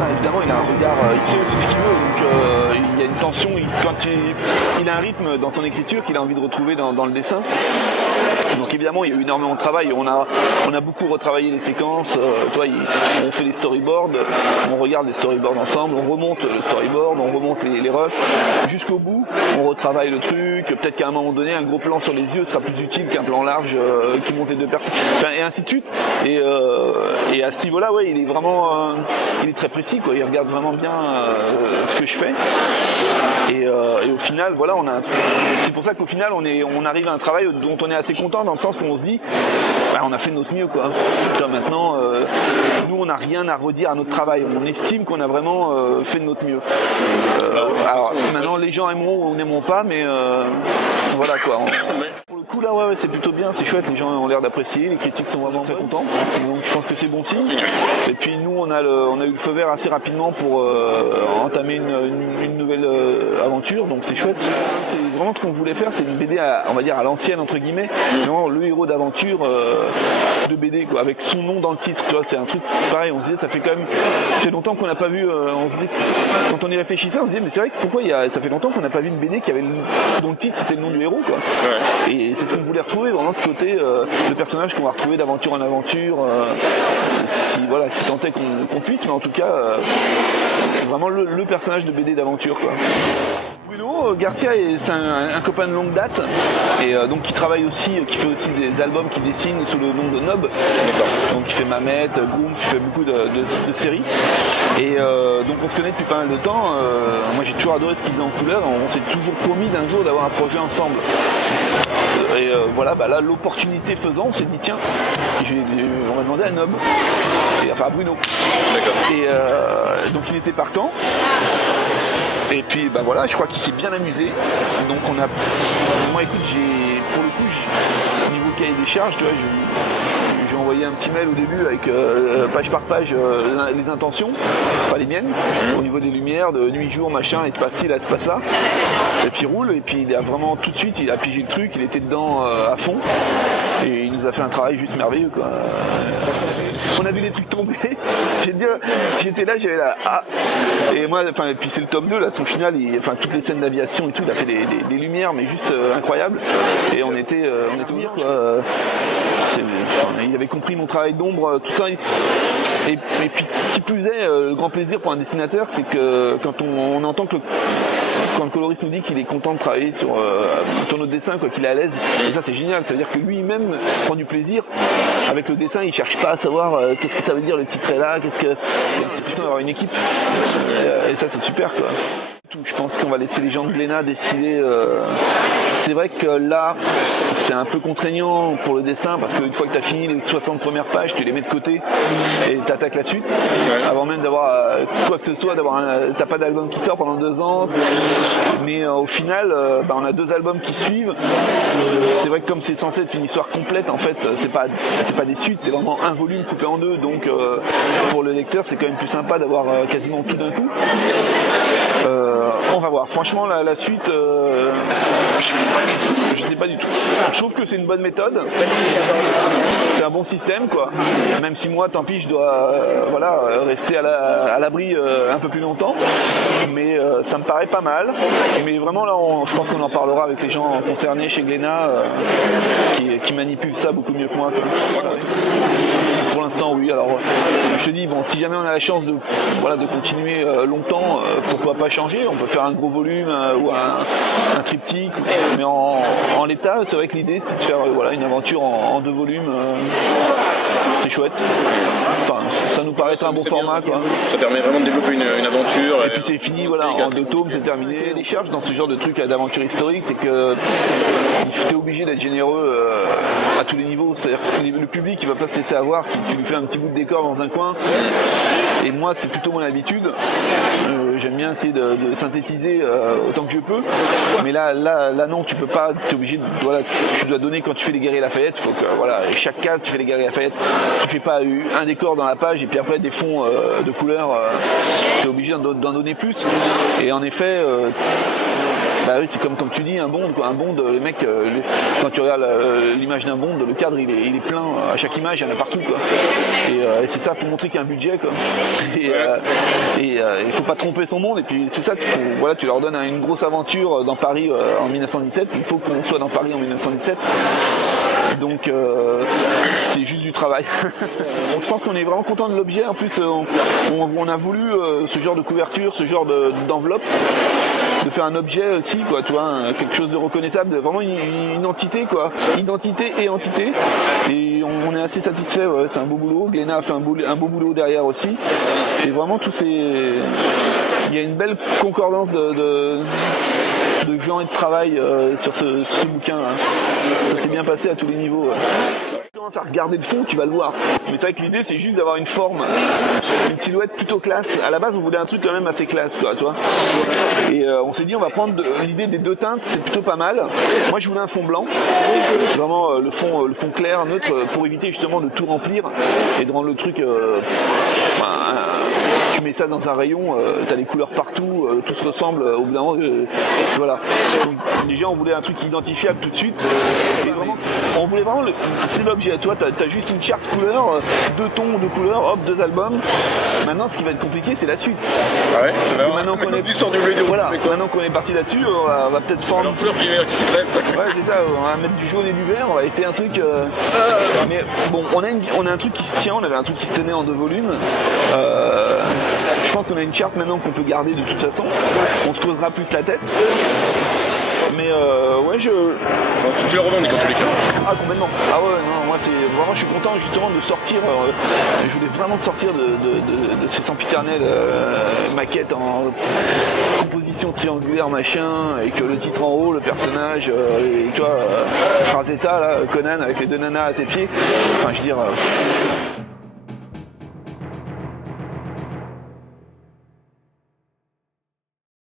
mal, hein. Évidemment il a un regard, il sait aussi ce qu'il veut, donc il y a une tension, il a un rythme dans son écriture qu'il a envie de retrouver dans le dessin. Donc évidemment il y a eu énormément de travail, on a beaucoup retravaillé les séquences, on fait les storyboards, on regarde les storyboards ensemble, on remonte le storyboard, on remonte les refs jusqu'au bout, on retravaille le truc, peut-être qu'à un moment donné un gros plan sur les yeux sera plus utile qu'un plan large qui monte les deux personnes, enfin, et ainsi de suite. Et à ce niveau-là, ouais, il est vraiment, il est très précis, quoi. Il regarde vraiment bien ce que je fais. Et au final, voilà, c'est pour ça qu'au final, on arrive à un travail dont on est assez content dans le sens qu'on se dit, bah, on a fait de notre mieux, quoi. Maintenant, nous, on n'a rien à redire à notre travail. On estime qu'on a vraiment fait de notre mieux. Alors, maintenant, les gens aimeront ou n'aimeront pas, mais voilà, quoi. Pour le coup, là, ouais, c'est plutôt bien, c'est chouette. Les gens ont l'air d'apprécier, les critiques sont vraiment très contents. Donc, je pense que c'est bon signe. Et puis, nous, on a eu le feu vert assez rapidement pour entamer une nouvelle aventure, donc c'est chouette. C'est vraiment ce qu'on voulait faire, c'est une BD on va dire à l'ancienne entre guillemets, non, le héros d'aventure de BD, quoi, avec son nom dans le titre, tu vois, c'est un truc pareil, on se disait ça fait quand même, c'est longtemps qu'on n'a pas vu, on se disait, quand on y réfléchissait on se disait mais c'est vrai que pourquoi ça fait longtemps qu'on n'a pas vu une BD dont le titre c'était le nom du héros, quoi. Ouais. Et c'est ce qu'on voulait retrouver, vraiment ce côté, le personnage qu'on va retrouver d'aventure en aventure, si tant est qu'on puisse, mais en tout cas vraiment le personnage de BD d'aventure, quoi. Bruno Garcia, c'est un copain de longue date et donc qui travaille aussi, qui fait aussi des albums, qui dessine sous le nom de Nob. Donc il fait Mamet, Goom, il fait beaucoup de séries. Et donc on se connaît depuis pas mal de temps. Moi j'ai toujours adoré ce qu'il faisait en couleur. On s'est toujours promis d'un jour d'avoir un projet ensemble. Et voilà, bah là l'opportunité faisant, on s'est dit tiens, on va demander à Nob, enfin à Bruno. D'accord. Et donc il était partant. Et puis bah voilà, je crois qu'il s'est bien amusé. Donc moi écoute, pour le coup, niveau cahier des charges, tu vois, j'ai envoyé un petit mail au début avec page par page les intentions, pas les miennes, au niveau des lumières, de nuit jour, machin, il se passe ci, là, il se passe ça. Et puis il roule, et puis il a vraiment tout de suite, il a pigé le truc, il était dedans à fond, et il nous a fait un travail juste merveilleux, quoi. On a vu les trucs tomber, j'étais là, j'avais la et moi, enfin, et puis c'est le tome 2, là, son final, toutes les scènes d'aviation et tout, il a fait des lumières, mais juste incroyables, et on était dire, quoi. Il avait compris mon travail d'ombre, tout ça. Et puis, qui plus est, le grand plaisir pour un dessinateur, c'est que quand on entend quand le coloriste nous dit qu'il est content de travailler sur notre dessin, quoi, qu'il est à l'aise, et ça c'est génial, ça veut dire que lui-même prend du plaisir avec le dessin, il cherche pas à savoir qu'est-ce que ça veut dire, le titre est là, c'est putain d'avoir une équipe, et ça c'est super, quoi. Je pense qu'on va laisser les gens de Glénat décider. C'est vrai que là, c'est un peu contraignant pour le dessin parce qu'une fois que tu as fini les 60 premières pages, tu les mets de côté et tu attaques la suite. Ouais. Avant même d'avoir quoi que ce soit, t'as pas d'album qui sort pendant 2 ans. Mais au final, on a 2 albums qui suivent. C'est vrai que comme c'est censé être une histoire complète, en fait, c'est pas des suites, c'est vraiment un volume coupé en 2. Donc pour le lecteur, c'est quand même plus sympa d'avoir quasiment tout d'un coup. On va voir. Franchement, la suite, je sais pas du tout. Je trouve que c'est une bonne méthode. C'est un bon système, quoi. Même si moi, tant pis, je dois rester à l'abri un peu plus longtemps. Mais ça me paraît pas mal. Mais vraiment, là, je pense qu'on en parlera avec les gens concernés chez Glénat qui manipulent ça beaucoup mieux que moi, quoi. Pour l'instant, oui. Alors, je te dis, bon, si jamais on a la chance de continuer longtemps, pourquoi pas changer. On peut faire un gros volume ou un triptyque, mais en l'état, c'est vrai que l'idée c'est de faire une aventure en 2 volumes. C'est chouette. Enfin, ça nous paraît être un bon format, quoi. Ça permet vraiment de développer une aventure. Et puis c'est fini, voilà, en 2 tomes, c'est terminé. Les charges dans ce genre de truc d'aventure historique, c'est que t'es obligé d'être généreux à tous les niveaux. C'est-à-dire que le public, il va pas se laisser avoir si tu lui fais un petit bout de décor dans un coin. Et moi, c'est plutôt mon habitude. J'aime bien essayer de synthétiser autant que je peux. Mais là non, tu peux pas. T'es obligé tu dois donner quand tu fais les guerriers Lafayette. Faut que chaque case, tu fais les guerriers Lafayette. Tu fais pas un décor dans la page et puis après des fonds de couleurs. T'es obligé d'en donner plus. Et en effet. Bah oui, c'est comme tu dis, un Bond, quoi. Un Bond, les mecs, quand tu regardes l'image d'un Bond, le cadre il est plein, à chaque image, il y en a partout, quoi. Et c'est ça, faut montrer qu'il y a un budget, quoi. Et il faut pas tromper son monde, et puis c'est ça, voilà, tu leur donnes une grosse aventure dans Paris en 1917, il faut qu'on soit dans Paris en 1917. Donc c'est juste du travail. Donc je pense qu'on est vraiment content de l'objet. En plus on a voulu ce genre de couverture, ce genre d'enveloppe, de faire un objet aussi, quoi, tu vois, quelque chose de reconnaissable, vraiment une entité, quoi, identité et entité. Et on est assez satisfait. Ouais, c'est un beau boulot. Glénat a fait un beau boulot derrière aussi. Et vraiment il y a une belle concordance de gens et de travail sur ce bouquin, hein. Ça s'est bien passé à tous les niveaux. Tu commences à regarder de fond, tu vas le voir. Mais c'est vrai que l'idée, c'est juste d'avoir une forme, une silhouette plutôt classe. À la base, on voulait un truc quand même assez classe, quoi, tu vois. Et on s'est dit, on va prendre l'idée des deux teintes, c'est plutôt pas mal. Moi, je voulais un fond blanc, vraiment le fond clair, neutre, pour éviter justement de tout remplir et de rendre le truc. Tu mets ça dans un rayon, t'as les couleurs partout, tout se ressemble. Au bout d'un moment, voilà. Donc, déjà, on voulait un truc identifiable tout de suite. Et vraiment, on voulait vraiment, c'est l'objet. Toi, t'as juste une charte couleur, 2 tons de couleurs, hop, 2 albums. Maintenant, ce qui va être compliqué, c'est la suite. Ah ouais. Parce que maintenant qu'on est parti là-dessus, on va peut-être former. Fleur qui s'y presse. Ouais, c'est ça. On va mettre du jaune et du vert. On va essayer un truc. Mais bon, on a un truc qui se tient. On avait un truc qui se tenait en 2 volumes. Je pense qu'on a une charte maintenant qu'on peut garder de toute façon. On se creusera plus la tête. Mais ouais, Tu la revendiques en tous les cas. Ah, complètement. Ah ouais, non, moi vraiment, je suis content justement de sortir. Je voulais vraiment sortir de ce sempiternel maquette en composition triangulaire machin, avec le titre en haut, le personnage, et tu vois, Frazetta là, Conan avec les 2 nanas à ses pieds. Enfin, je veux dire.